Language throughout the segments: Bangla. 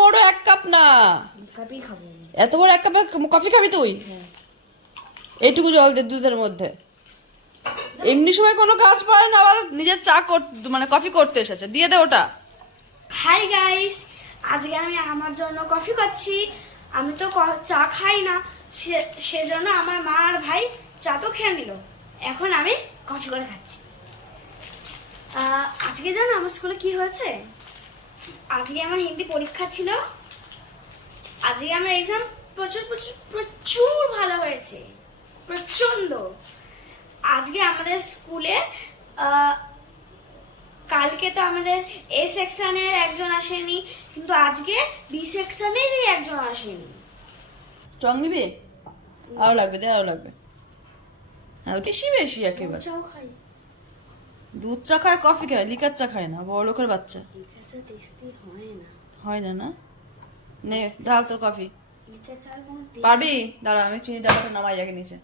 বড় এক কাপ না। এত বড় এক কাপের কফি খাবি তুই? এইটুকু জল দে দুধের মধ্যে। এমনি সময় কোনো কাজ পারে না আবার নিজের চা মানে কফি করতে এসেছে। দিয়ে দে ওটা। হাই গাইস আজকে আমি আমার জন্য কফি করছি আমি তো চা খাই না। সেজন্য আমার মা আর ভাই চা তো খেয়ে নিল। এখন আমি কফি করে খাচ্ছি। আজকে জানো আমার স্কুলে কি হয়েছে? আজকে আমার হিন্দি পরীক্ষা ছিল। আজকে আমার এক্সাম প্রচুর প্রচুর প্রচুর ভালো হয়েছে। প্রচণ্ড। আজকে আমাদের স্কুলে কালকে তো আমাদের এ সেকশনের একজন আসেনি কিন্তু আজকে বি সেকশনেরই একজন আসেনি। স্ট্রং নিবি? আরও লাগবে দে আরও লাগবে। হ্যাঁ বেশি বেশি একেবারে চাও খাই। দুধ চা খায় কফি খায় লিকার চা খায় না বড় লোকের বাচ্চা। হয় না। না না? ঢাল তোর কফি। পারবি? দাঁড়া আমি চিনি ডালাটা নামাই যাকে নিচে।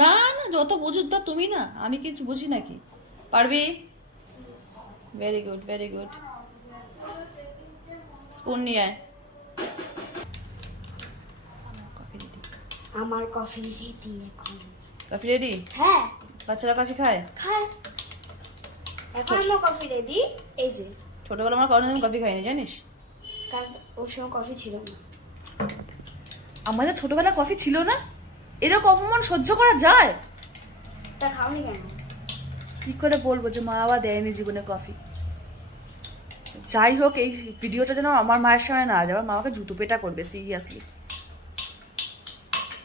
না না। যত বুঝুর দা তুমি না আমি কিছু বুঝি নাকি? পারবি? Very good very good spoon নিয়ে আয়। আমার কফি রেডি এখন। কফি রেডি হ্যাঁ। বাচ্চারা কফি খায়? খায়। এখন আমার কফি রেডি এই যে। ছোটবেলা আমরা কোনোদিন কফি খাইনি জানিস? কারণ ওর সময় কফি ছিল না। আমাদের ছোটবেলা কফি ছিল না? এরকম অপমান সহ্য করা যায়? তা খাওনি কেন? কি করে বলব যে মা বাবা দেয়নি জীবনে কফি যাই হোক এই ভিডিওটা যেন আমার মায়ের সামনে না যায় আমার মা আমাকে জুতো পেটা করবে সিরিয়াসলি